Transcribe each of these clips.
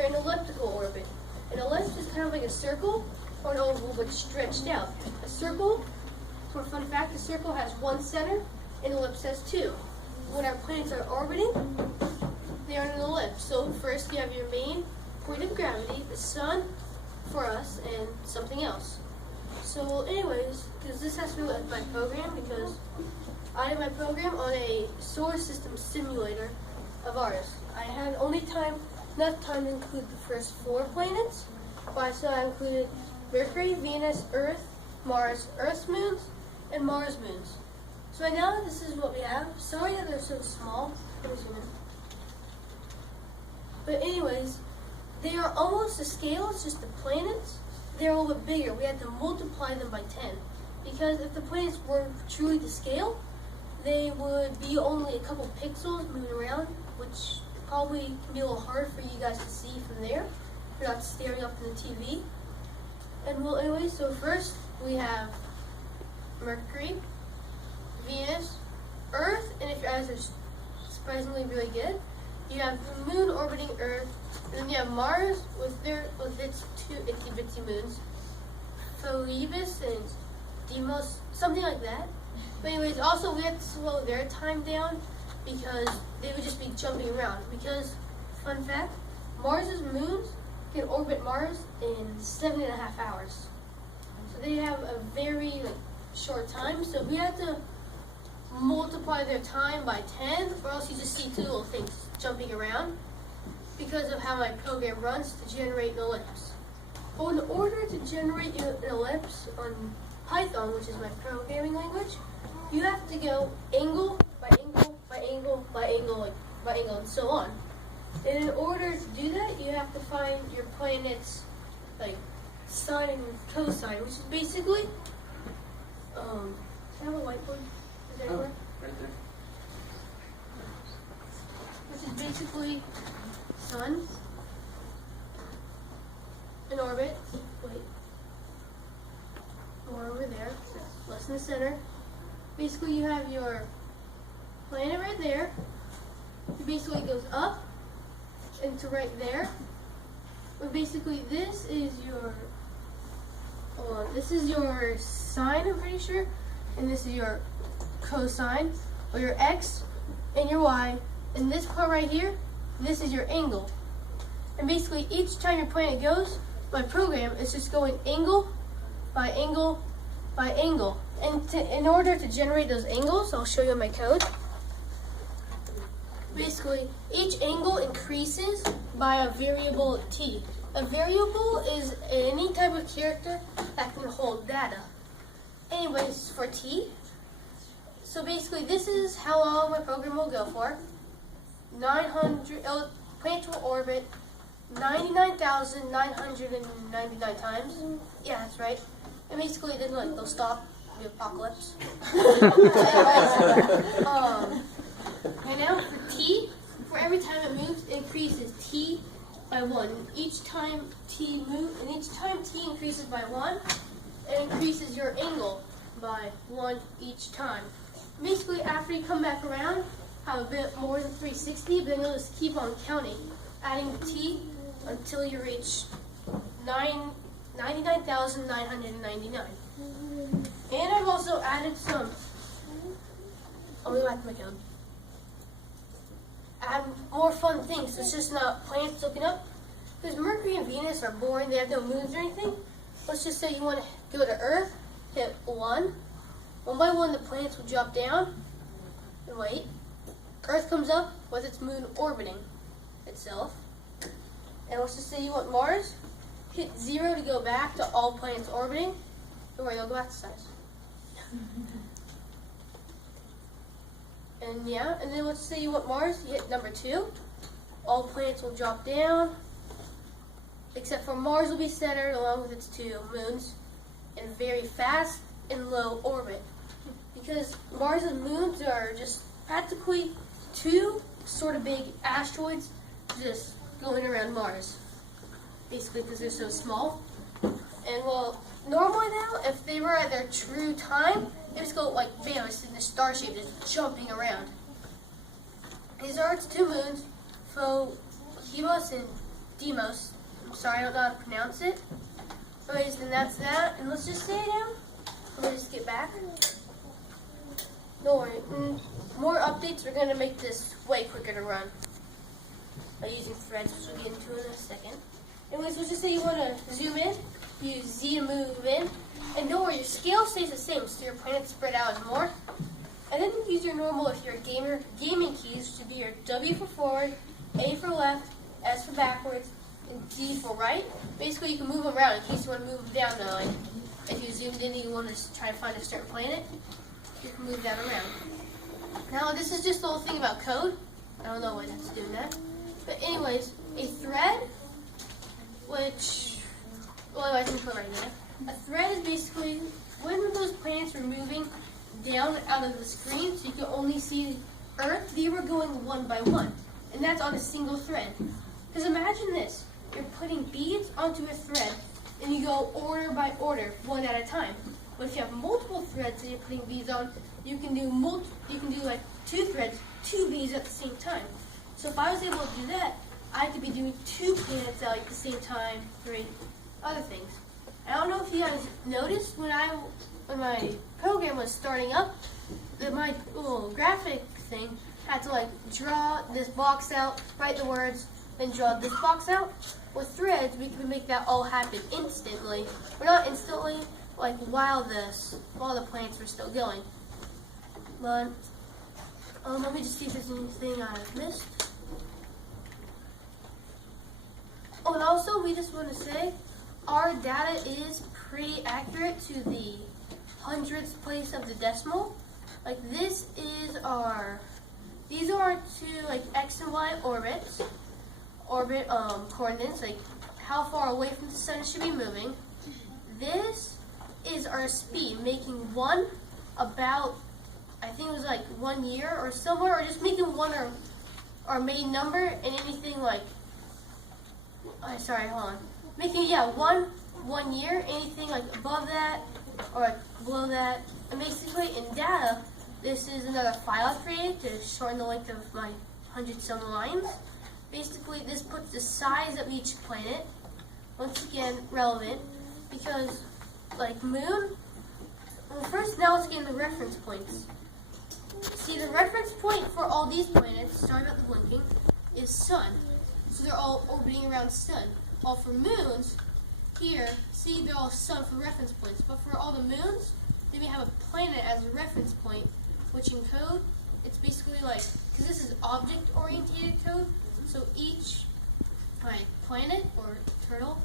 they're in elliptical orbit. An ellipse is kind of like a circle or an oval but stretched out. A circle, for a fun fact, a circle has one center, an ellipse has two. When our planets are orbiting, they are in an ellipse. So first you have your main point of gravity, the sun for us, and something else. So anyways, because this has to do with my program, because I did my program on a solar system simulator of ours. I had enough time to include the first 4 planets, but so I included Mercury, Venus, Earth, Mars, Earth's moons, and Mars' moons. So right now, this is what we have. Sorry that they're so small. But anyways, they are almost to scale, it's just the planets. They're a little bit bigger. We had to multiply them by 10. Because if the planets were truly to scale, they would be only a couple pixels moving around, which probably can be a little hard for you guys to see from there. You're not staring up in the TV. And well, anyway, so first we have Mercury, Venus, Earth, and if your eyes are surprisingly really good, you have the moon orbiting Earth, and then you have Mars with its 2 itsy bitsy moons, Phoebus and Deimos, something like that. But anyways, also we have to slow their time down because they would just be jumping around. Because, fun fact, Mars's moons can orbit Mars in 7.5 hours. So they have a very short time. So we have to multiply their time by 10, or else you just see 2 little things jumping around because of how my program runs to generate an ellipse. But in order to generate an ellipse on Python, which is my programming language, you have to go angle by angle by angle by angle by angle and so on. And in order to do that, you have to find your planet's sine and cosine, which is basically can I have a whiteboard? Is that anywhere? Right there. Which is basically sun in orbit. Wait. More over there. Less in the center. Basically, you have your planet right there. It basically goes up into right there. But basically, this is your sine, I'm pretty sure, and this is your cosine, or your x and your y. And this part right here, this is your angle. And basically, each time your planet goes, my program is just going angle by angle by angle. And in order to generate those angles, I'll show you my code. Basically, each angle increases by a variable t. A variable is any type of character that can hold data. Anyways, for t, so basically this is how long my program will go for. 900, planets will orbit 99,999 times. Yeah, that's right. And basically then they'll stop the apocalypse. Right now for t, for every time it moves, it increases t by 1. Each time t moves, and each time t increases by 1, it increases your angle by 1 each time. Basically, after you come back around, have a bit more than 360, but then you'll just keep on counting, adding t until you reach 99,999. And I've also added some. I'll go back to my code. Add more fun things. It's just not planets looking up. Because Mercury and Venus are boring. They have no moons or anything. Let's just say you want to go to Earth, hit 1. One by one, the planets will drop down. And wait. Earth comes up with its moon orbiting itself. And let's just say you want Mars. Hit 0 to go back to all planets orbiting. Don't worry, they'll go back to size. And yeah, and then let's say you want Mars, you hit number 2. All planets will drop down, except for Mars will be centered along with its 2 moons in very fast and low orbit. Because Mars and moons are just practically 2 sort of big asteroids just going around Mars. Basically because they're so small. And well, normally now, if they were at their true time, they just go like bam, it's in the star shape, just jumping around. These are its 2 moons, Phoebus and Demos. I'm sorry, I don't know how to pronounce it. Anyways, then that's that. And let's just say it now. Let me just get back. Don't worry. More updates are going to make this way quicker to run by using threads, which we'll get into in a second. Anyways, let's just say you want to zoom in. Use Z to move in. And don't worry, your scale stays the same, so your planets spread out more. And then you use your normal, if you're a gamer, gaming keys, which would be your W for forward, A for left, S for backwards, and D for right. Basically, you can move them around in case you want to move them down. Though, like if you zoomed in and you want to try to find a certain planet, you can move that around. Now, this is just the whole thing about code. I don't know why that's doing that. But anyways, a thread, which, well, I can put right now. A thread is basically when those planets are moving down out of the screen, so you can only see Earth, they were going one by one. And that's on a single thread. Because imagine this, you're putting beads onto a thread, and you go order by order, one at a time. But if you have multiple threads that you're putting beads on, you can do like 2 threads, 2 beads at the same time. So if I was able to do that, I could be doing 2 planets out at the same time, 3 other things. I don't know if you guys noticed when my program was starting up, that my little graphic thing had to like draw this box out, write the words, then draw this box out. With threads, we can make that all happen instantly. Well, not instantly, like while the planets were still going. But let me just see if there's anything I've missed. Oh, and also we just want to say our data is pretty accurate to the hundredth place of the decimal. Like these are our 2 like X and Y orbit coordinates, like how far away from the sun it should be moving. This is our speed, making 1 about, I think it was like 1 year or somewhere, or just making 1 our main number, and anything like, making 1 year, anything like above that or like below that. And basically in data, this is another file I created to shorten the length of my 100-some lines. Basically, this puts the size of each planet, once again, relevant, because, like, moon, well, first, now let's get into reference points. See, the reference point for all these planets, sorry about the blinking, is sun. So they're all orbiting around sun. All for moons, here, see, they're all sun for reference points. But for all the moons, they may have a planet as a reference point, which in code, it's basically like, because this is object-oriented code, so each planet or turtle,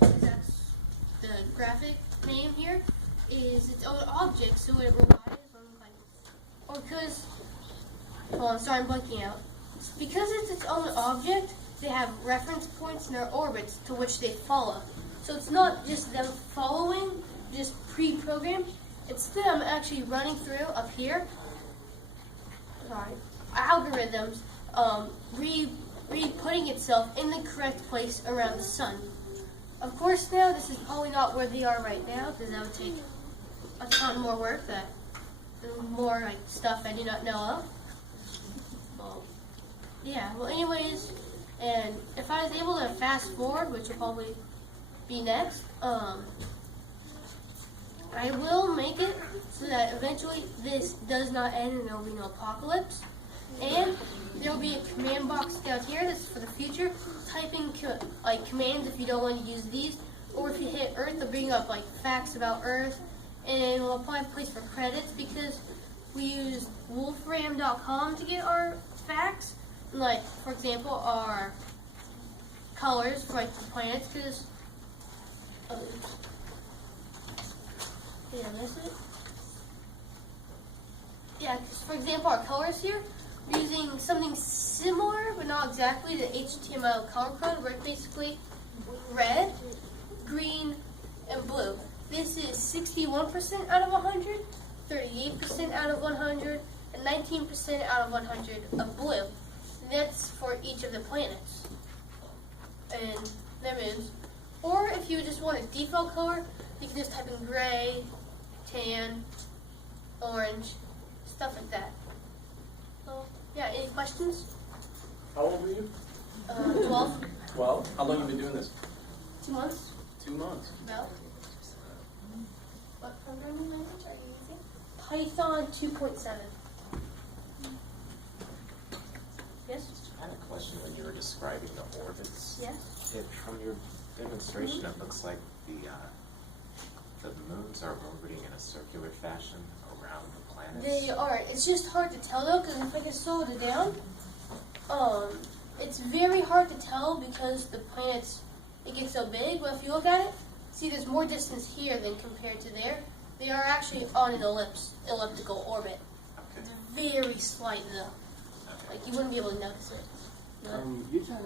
that's the graphic name here, is its own object, so it relies on I'm blanking out. Because it's its own object, they have reference points in their orbits to which they follow. So it's not just them following, just pre-programmed, it's them actually running through up here, algorithms, re-putting itself in the correct place around the sun. Of course now, this is probably not where they are right now, because that would take a ton more work, more like stuff I do not know of. Well anyways, and if I was able to fast forward, which will probably be next, I will make it so that eventually this does not end and there will be no apocalypse. And there will be a command box down here. This is for the future. Type in commands if you don't want to use these, or if you hit Earth, it'll bring up like facts about Earth, and we'll apply a place for credits because we use wolfram.com to get our facts. And, like, for example, our colors for like the planets, because did I miss it? Yeah, because for example, our colors here, we're using something similar, but not exactly, the HTML color code, where it's basically red, green, and blue. This is 61% out of 100, 38% out of 100, and 19% out of 100 of blue. That's for each of the planets and their moons. Or if you just want a default color, you can just type in gray, tan, orange, stuff like that. So, yeah, any questions? How old are you? 12. 12. How long have you been doing this? 2 months. 2 months. About. What programming language are you using? Python 2.7. Yes? I had a question when you were describing the orbits. Yes? From your demonstration, it looks like the moons are orbiting in a circular fashion around the planets. They are. It's just hard to tell though, because if I can slow it down, it's very hard to tell because the planets, it gets so big. But if you look at it, see there's more distance here than compared to there. They are actually on an elliptical orbit. Okay. Very slight though. Okay. Like you wouldn't be able to notice it. You said